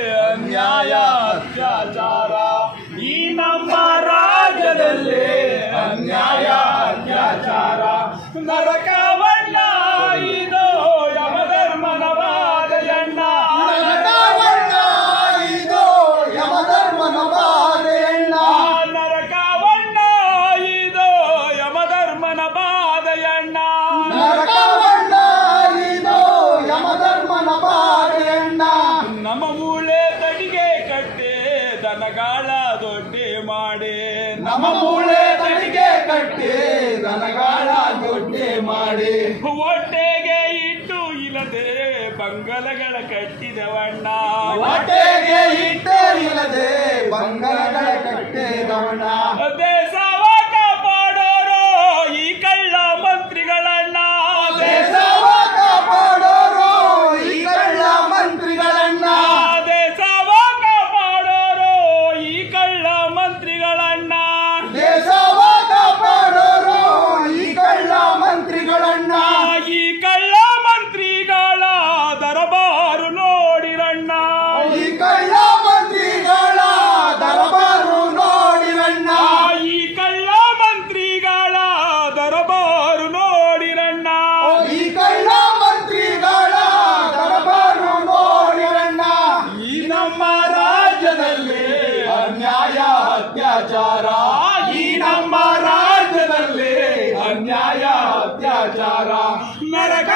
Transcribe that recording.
ಅನ್ಯಾಯ ಅತ್ಯಾಚಾರ ನಮ್ಮ ಮೂಳೆ ತಡಿಗೆ ಕಟ್ಟೆ ದನಗಾಳ ದೊಡ್ಡೆ ಮಾಡಿ. ನಮ್ಮ ಮೂಳೆ ತಡಿಗೆ ಕಟ್ಟಿ ದನಗಾಳ ದೊಡ್ಡೆ ಮಾಡಿ. ಹೊಟ್ಟೆಗೆ ಇಟ್ಟು ಇಲ್ಲದೆ ಬಂಗಲಗಳ ಕಟ್ಟಿದವಣ್ಣ. ಹೊಟ್ಟೆಗೆ ಇಟ್ಟು ಇಲ್ಲದೆ ಬಂಗಲಗಳ ಕಟ್ಟಿದವಣ್ಣ. ಕಳ್ಳ ಮಂತ್ರಿಗಳ ದರಬಾರು ನೋಡಿರಣ್ಣ ಈ ನಮ್ಮ ರಾಜ್ಯದಲ್ಲಿ ಅನ್ಯಾಯ ಅತ್ಯಾಚಾರ. ಈ ನಮ್ಮ ಅನ್ಯಾಯ ಅತ್ಯಾಚಾರ. ನರಕ